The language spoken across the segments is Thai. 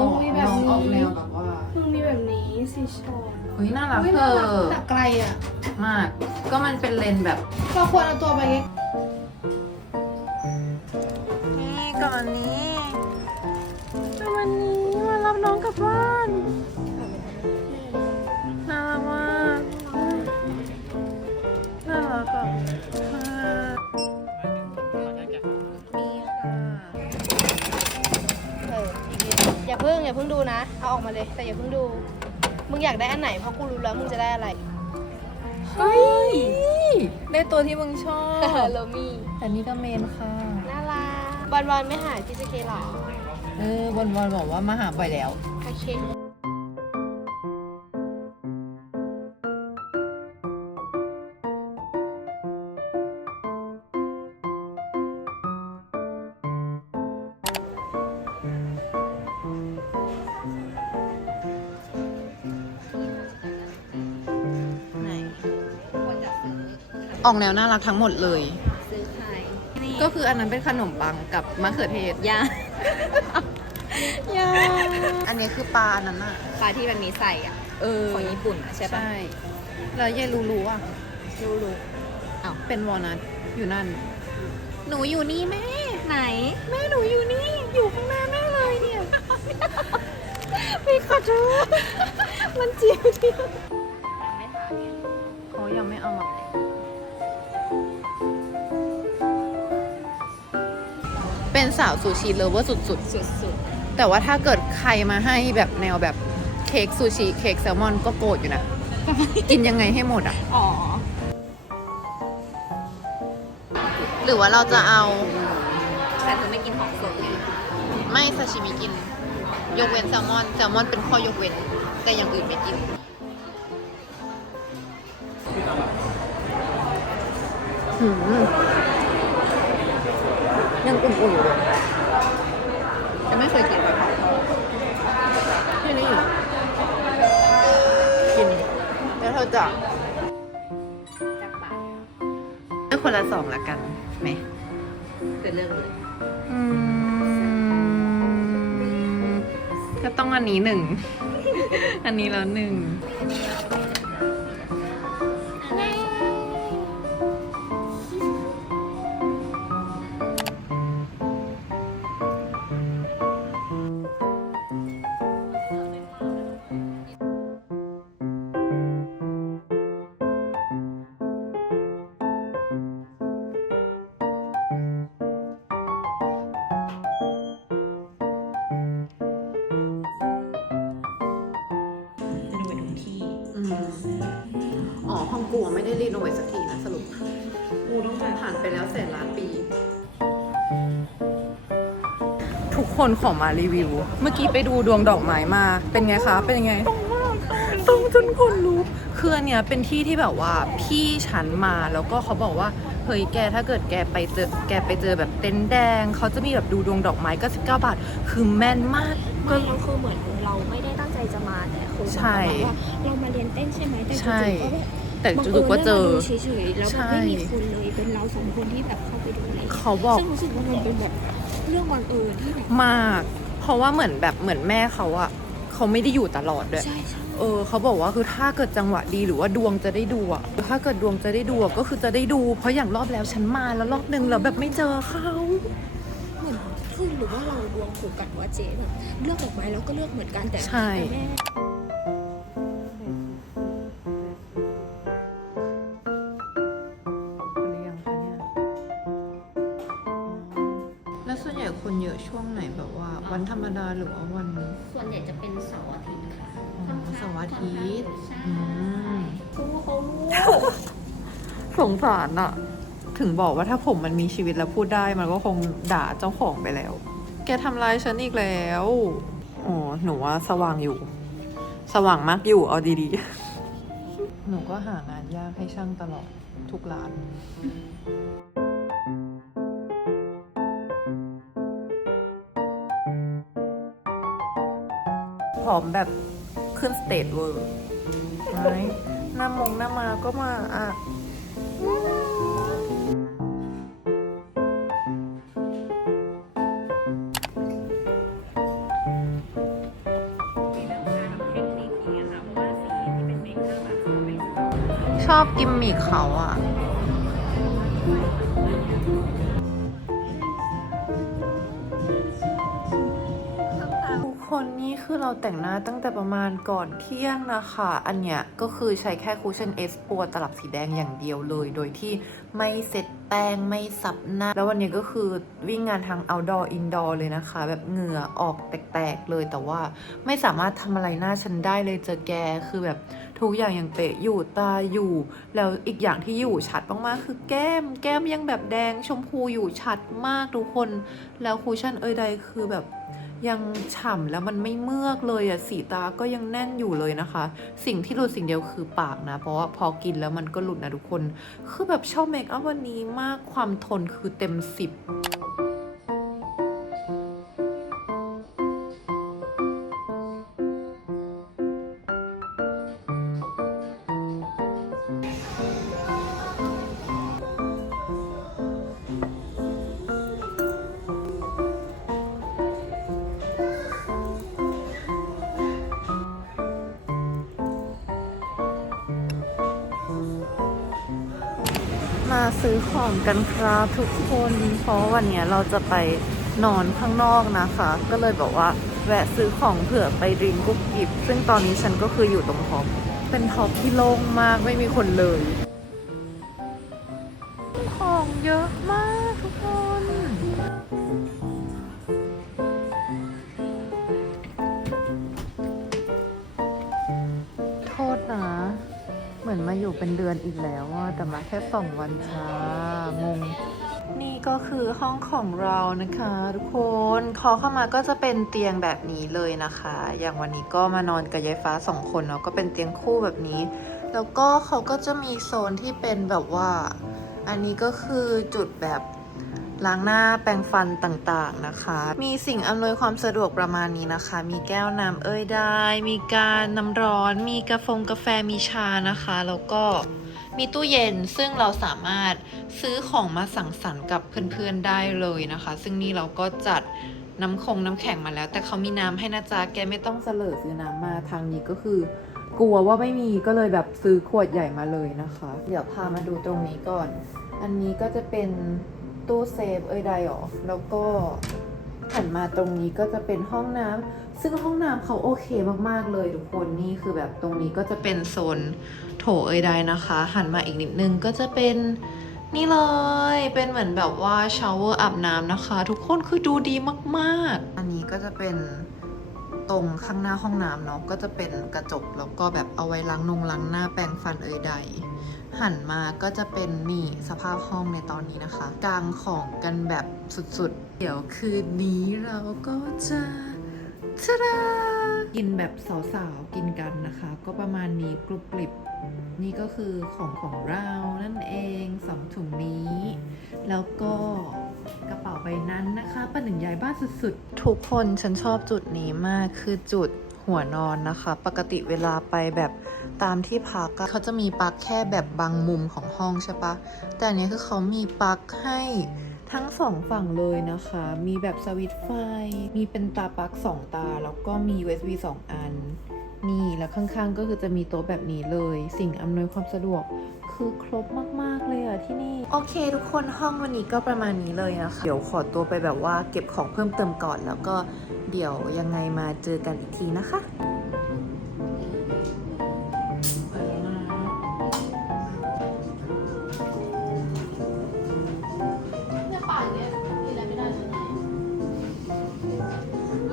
มึงมีแบบน้องออกแนนี้วแบบว่ามึงมีแบบนี้สีชมเฮ้ยน่ารักอุ้ยเธน่าอรักแต่ไกลอะ มาก ก็มันเป็นเลนส์แบบเราควรเอาตัวไปใกล้นี่ก่อนนี้วันนี้มารับน้องกลับบ้าน พิ่งอย่าเพิ่งดูนะ เอาออกมาเลย แต่อย่าเพิ่งดู มึงอยากได้อันไหนเพราะกูรู้แล้วมึงจะได้อะไรเฮ้ย ได้ตัวที่มึงชอบโลมี่แต่นี่ก็เมนค่ะ น่ารักวันวันๆไม่หายพี่สเคหรอเออบอลบอลบอกว่ามาหาบ่อยแล้ว โอเค ออกแนวน่ารักทั้งหมดเลย ซื้อใครก็คืออันนั้นเป็นขนมปังกับมะเขือเทศยา ยาอันนี้คือปลาอันนั้นอะปลาที่มันมีใส่อะ เออของญี่ปุ่นอะใช่ปะใช่แล้วยายรู้รู้อะรู้รู้เป็นวอลนัทอยู่นั่น หนูอยู่นี่แม่ ไหน แม่หนูอยู่นี่ อยู่ข้างหน้าแม่เลยเนี่ย พี่ขอโทษมันจิ๋วเดียว เป็นสาวซูชิเลเวอร์สุดสุดๆ แต่ว่าถ้าเกิดใครมาให้แบบแนวแบบเค้กซูชิเค้กแซลมอนก็โกรธอยู่นะ กินยังไงให้หมดอะ ๆ อ๋อ หรือว่าเราจะเอาแต่เธอไม่กินของสดไงไม่ซาชิมิกิน ยกเว้นแซลมอน แซลมอนเป็นข้อยกเว้น แต่อย่างอื่นไม่กิน หืม ยังอุ่นๆอยู่เลยจะไม่เคยกินแบบของทอดที่นี่อยู่กินแล้วเราจะจากปากให้คนละสองละกันไหมเป็นเรื่องเลยอืมก็ต้องอันนี้หนึ่ง อันนี้แล้วหนึ่ง กูอะไม่ได้รีโนเวทสักทีนะสรุปกูต้องผ่านไปแล้วแสนล้านปี ทุกคนขอมารีวิว เมื่อกี้ไปดูดวงดอกไม้มา เป็นไงคะ เป็นยังไงตรงมากตรงจนคนลุกคืออันเนี้ยเป็นที่ที่แบบว่าพี่ฉันมาแล้วก็เขาบอกว่าเฮ้ยแกถ้าเกิดแกไปเจอแกไปเจอแบบเต็นท์แดง เขาจะมีแบบดูดวงดอกไม้ก็สิบเก้าบาท คือแม่นมากไม่ก็คือเหมือนเราไม่ได้ตั้งใจจะมาแต่คือใช่แบบว่าเรามาเรียนเต้นใช่ไหมแต่ใช่จู่ๆก็ แบบแต่บังจู่ๆก็เจอได้มาดูเฉยๆแล้วใช่ไม่มีคนเลยเป็นเราสองคนที่แบบเข้าไปดูอะไรอย่างเงี้ยเขาบอกซึ่งรู้สึกว่ามันเป็นแบบเรื่องบังเอิญที่แบบมาก เพราะว่าเหมือนแบบเหมือนแม่เขาอะเขาไม่ได้อยู่ตลอดด้วยใช่ใช่เออเขาบอกว่าคือถ้าเกิดจังหวะดีหรือว่าดวงจะได้ดูอะถ้าเกิดดวงจะได้ดูอะก็คือจะได้ดู เพราะอย่างรอบแล้วฉันมาแล้วรอบนึงแล้วแบบไม่เจอเขาเหมือนคือหรือว่าเราดวงถูกกันว่าเจ๊แบบเลือกดอกไม้แล้วก็เลือกเหมือนกันแต่ใช่แต่แม่ รรมดาหรือว่าวัน ส่วนใหญ่จะเป็นเสาร์อาทิตย์ค่ะอ๋อเสาร์อาทิตย์ใช่อืมโอ้โหสงสารอะถึงบอกว่าถ้าผมมันมีชีวิตแล้วพูดได้มันก็คงด่าเจ้าของไปแล้ว แกทำลายฉันอีกแล้วอ๋อหนูว่าสว่างอยู่ สว่างมากอยู่เอาดีๆ หนูก็หางานยากให้ช่างตลอดทุกร้าน อมแบบขึ้นสเตจเวอร์ไหน้ามงหน้ามาก็มาอะชอบกิมมิคเขาอะ เราแต่งหน้าตั้งแต่ประมาณก่อนเที่ยงนะคะ อันเนี้ยก็คือใช้แค่คูชั่นเอสปัวตลับสีแดงอย่างเดียวเลย โดยที่ไม่เซ็ตแป้งไม่สับหน้า แล้ววันนี้ก็คือวิ่งงานทาง outdoor indoor เลยนะคะ แบบเหงื่อออกแตกๆเลยแต่ว่าไม่สามารถทำอะไรหน้าฉันได้เลยเจอแกคือแบบทุกอย่างยังเป๊ะอยู่ตาอยู่ แล้วอีกอย่างที่อยู่ชัดมากๆคือแก้ม แก้มยังแบบแดงชมพูอยู่ชัดมากทุกคน แล้วคูชั่นเอยใดคือแบบ ยังฉ่ำแล้วมันไม่เมือกเลยอะสีตาก็ยังแน่นอยู่เลยนะคะ สิ่งที่หลุดสิ่งเดียวคือปากนะ เพราะว่าพอกินแล้วมันก็หลุดนะทุกคน คือแบบชอบเมคอัพวันนี้มากความทนคือเต็ม 10 ซื้อของกันครับทุกคนเพราะวันนี้เราจะไปนอนข้างนอกนะคะ ก็เลยบอกว่าแวะซื้อของเผื่อไปริงกุ๊กกิบซึ่งตอนนี้ฉันก็คืออยู่ตรงท็อปเป็นท็อปที่โล่งมากไม่มีคนเลย ของเยอะมากทุกคน มาอยู่เป็นเดือนอีกแล้วแต่มาแค่สองวันช้างง นี่ก็คือห้องของเรานะคะ ทุกคนคอเข้ามาก็จะเป็นเตียงแบบนี้เลยนะคะ อย่างวันนี้ก็มานอนกับยายฟ้าสองคนเนาะก็เป็นเตียงคู่แบบนี้ แล้วก็เขาก็จะมีโซนที่เป็นแบบว่า อันนี้ก็คือจุดแบบ ล้างหน้าแปรงฟันต่างๆนะคะ มีสิ่งอำนวยความสะดวกประมาณนี้นะคะ มีแก้วน้ำเอ้ยได้ มีการน้ำร้อน มีกาแฟกาแฟมีชานะคะ แล้วก็มีตู้เย็นซึ่งเราสามารถซื้อของมาสั่งสรรค์กับเพื่อนๆได้เลยนะคะ ซึ่งนี่เราก็จัดน้ำคงน้ำแข็งมาแล้ว แต่เขามีน้ำให้นะจ๊ะแกไม่ต้องเสลอซื้อน้ำมาทางนี้ก็คือกลัวว่าไม่มีก็เลยแบบซื้อขวดใหญ่มาเลยนะคะ เดี๋ยวพามาดูตรงนี้ก่อน อันนี้ก็จะเป็น ตู้เซฟเอยใดหรอแล้วก็หันมาตรงนี้ก็จะเป็นห้องน้ำซึ่งห้องน้ำเขาโอเคมากๆเลยทุกคนนี่คือแบบตรงนี้ก็จะเป็นโซนโถเอยใดนะคะ หันมาอีกนิดนึงก็จะเป็นนี่เลย เป็นเหมือนแบบว่าชาวเวอร์อาบน้ำนะคะ ทุกคนคือดูดีมากๆ อันนี้ก็จะเป็น ตรงข้างหน้าห้องน้ำเนาะก็จะเป็นกระจกแล้วก็แบบเอาไว้ล้างนงล้างหน้าแปรงฟันเอ่ยใด หันมาก็จะเป็นนี่สภาพห้องในตอนนี้นะคะกลางของกันแบบสุดๆ เดี๋ยวคืนนี้เราก็จะชะดากินแบบสาวๆ กินกันนะคะ ก็ประมาณนี้กรุบกริบนี่ก็คือของของเรานั่นเองสองถุงนี้ แล้วก็ กระเป๋าใบนั้นนะคะประหนึ่งยายบ้านสุดๆ ทุกคนฉันชอบจุดนี้มากคือจุดหัวนอนนะคะ ปกติเวลาไปแบบตามที่พักเขาจะมีปลั๊กแค่แบบบางมุมของห้องใช่ปะแต่อันนี้คือเขามีปลั๊กให้ทั้งสองฝั่งเลยนะคะ มีแบบสวิตไฟ มีเป็นตาปลั๊กสองตา แล้วก็มี USB สองอัน นี่ แล้วข้างๆ ก็คือจะมีโต๊ะแบบนี้เลย สิ่งอำนวยความสะดวก คือครบมาก ๆ เลยอะที่นี่ โอเค ทุกคนห้องวันนี้ก็ประมาณนี้เลยนะคะ เดี๋ยวขอตัวไปแบบว่าเก็บของเพิ่มเติมก่อน แล้วก็เดี๋ยวยังไงมาเจอกันอีกทีนะคะ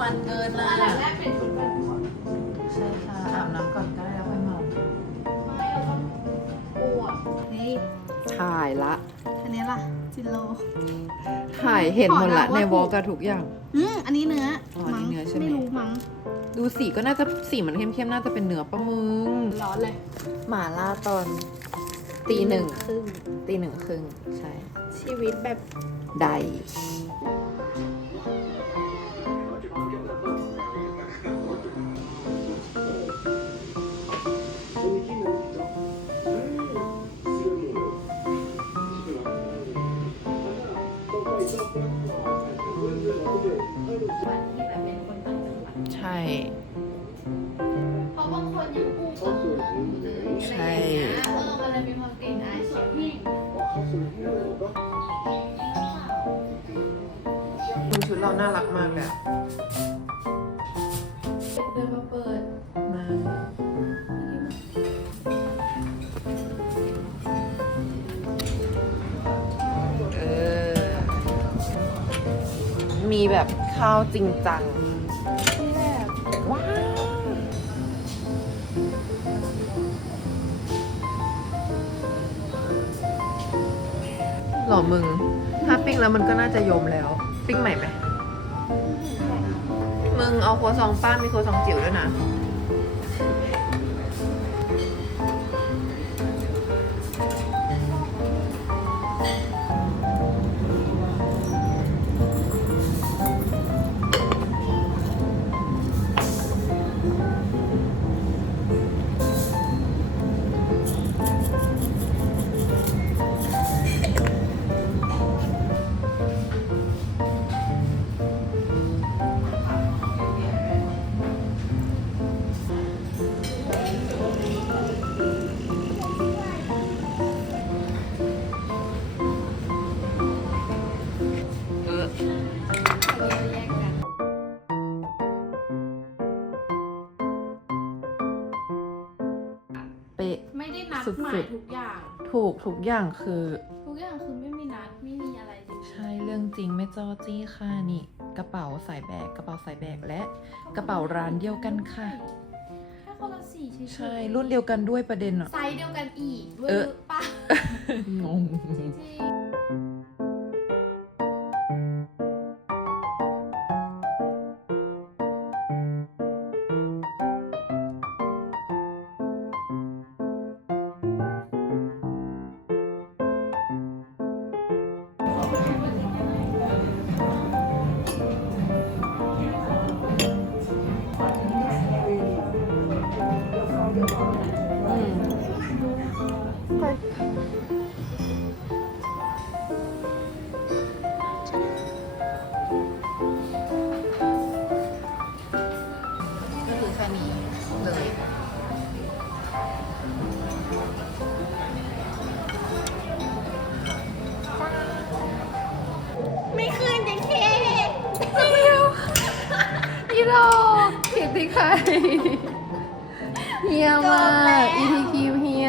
มันเกินละอันดับแรกเป็นชุดแบบก่อน ถ่ายละ อันนี้ล่ะ จิโล ถ่ายเห็นหมดละ ขอเดาว่าในวอลกับทุกอย่าง อืมอันนี้เนื้ออ๋ออันนี้เนื้อใช่ไหม ไม่รู้มั้งดูสีก็น่าจะสีมันเข้มๆน่าจะเป็นเนื้อปลามึง ร้อนเลยหมาล่าตอนตีหนึ่งครึ่งตีหนึ่งครึ่งใช่ ชีวิตแบบ ใด น่ารักมากเลยอะเดินมาเปิดมาเออ มีแบบข้าวจริงจังนี่แหละว้าวหรอมึง ถ้าปิ้งแล้วมันก็น่าจะยมแล้ว ปิ้งใหม่ไหมมึงเอาโครัวซองป้ามีโครัวซองจิ๋วด้วยนะ ได้นัดสุดๆหมายทุกอย่างถูกทุกอย่างคือ ทุกอย่างคือไม่มีนัดไม่มีอะไรจริงๆใช่เรื่องจริงไม่จอจี้ค่ะนี่ กระเป๋าสายแบก กระเป๋าสายแบกและ กระเป๋าร้านเดียวกันค่ะ แค่คนละสีเฉยๆใช่รุ่นเดียวกันด้วยประเด็นอะไซส์เดียวกันอีกเวอเออร์ปะ งง จริงก็ อีดอกเก็บที่ใครเฮียมาก ETQ เฮีย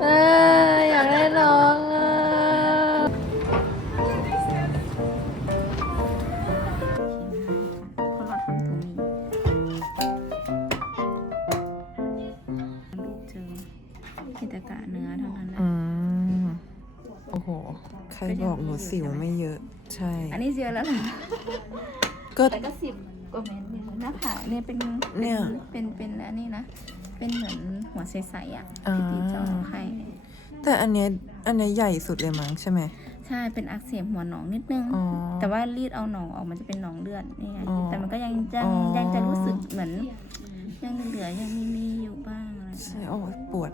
เอออยากได้น้องอะคนเราทำตรงนี้รูปเจอกิจการเนื้อทั้งนั้นนะ อืมโอ้โห ใครบอกหนูสิวไม่เยอะ ใช่ อันนี้เยอะแล้วล่ะก็ แต่ก็สิบ กว่าเมตรหน้าผากเนี่ยเป็นเนี่ย เป็นเป็นอันนี้นะ เป็นเหมือนหัวใสๆอะอ่าที่ตีเจาะให้แต่อันเนี้ยอันเนี้ยใหญ่สุดเลยมั้งใช่ไหม ใช่เป็นอักเสบหัวหนองนิดนึง อ๋อแต่ว่ารีดเอาหนองออกมันจะเป็นหนองเลือดนี่ไงอ๋อแต่มันก็ยังยังอ๋อ ยังจะรู้สึกเหมือน ยังเหลือๆยังมีมีอยู่บ้างอะไรใช่โอ้ยปวด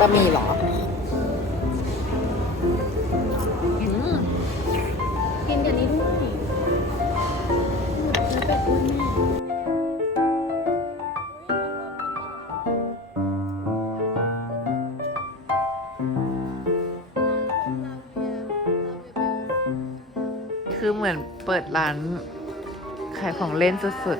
บะหมี่เหรอกินกันนี้ด้วยคือเหมือนเปิดร้านขายของเล่นสุดฟอ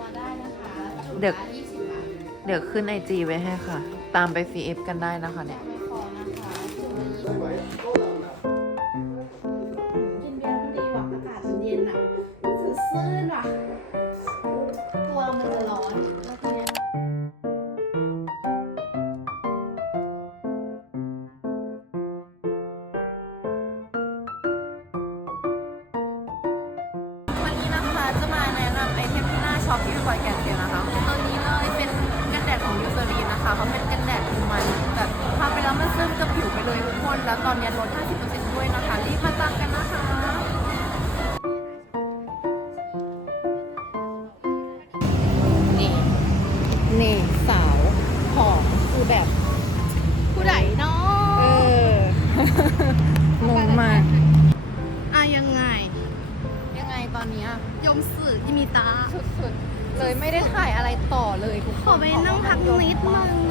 มาได้นะคะจุดเด็กละยี่สิบบาทๆเดี๋ยวขึ้นไอจีไว้ให้ค่ะ ตามไป CF กันได้นะคะเนี่ย ไม่ฟอนะคะจุดละยี่สิบบาทกินเบียร์มันดีว่ะอากาศมันเย็นอะสดชื่นว่ะ ตัวมันจะร้อนแล้วทีเนี้ยวันนี้นะคะจะมาแนะนำไอเทมที่หน้าช็อปที่คอยแกนเซียนะคะตัวนี้เลยเป็นกันแดดของยูเซอรีนนะคะเขาเป็นกัน มันแบบทำไปแล้วมันซึมกับผิวไปเลยทุกคน แล้วตอนนี้ลด 50%ด้วยนะคะ รีบมาตางกันนะคะนี่นี่สาวหอมคือแบบผู้ใดเนาะเอองงมากอะยังไง ยังไงตอนนี้ยมสื่ออิมิตาสุดๆเลยไม่ได้ถ่ายอะไรต่อเลยคุกคนขอไปนั่งพักนิดนึง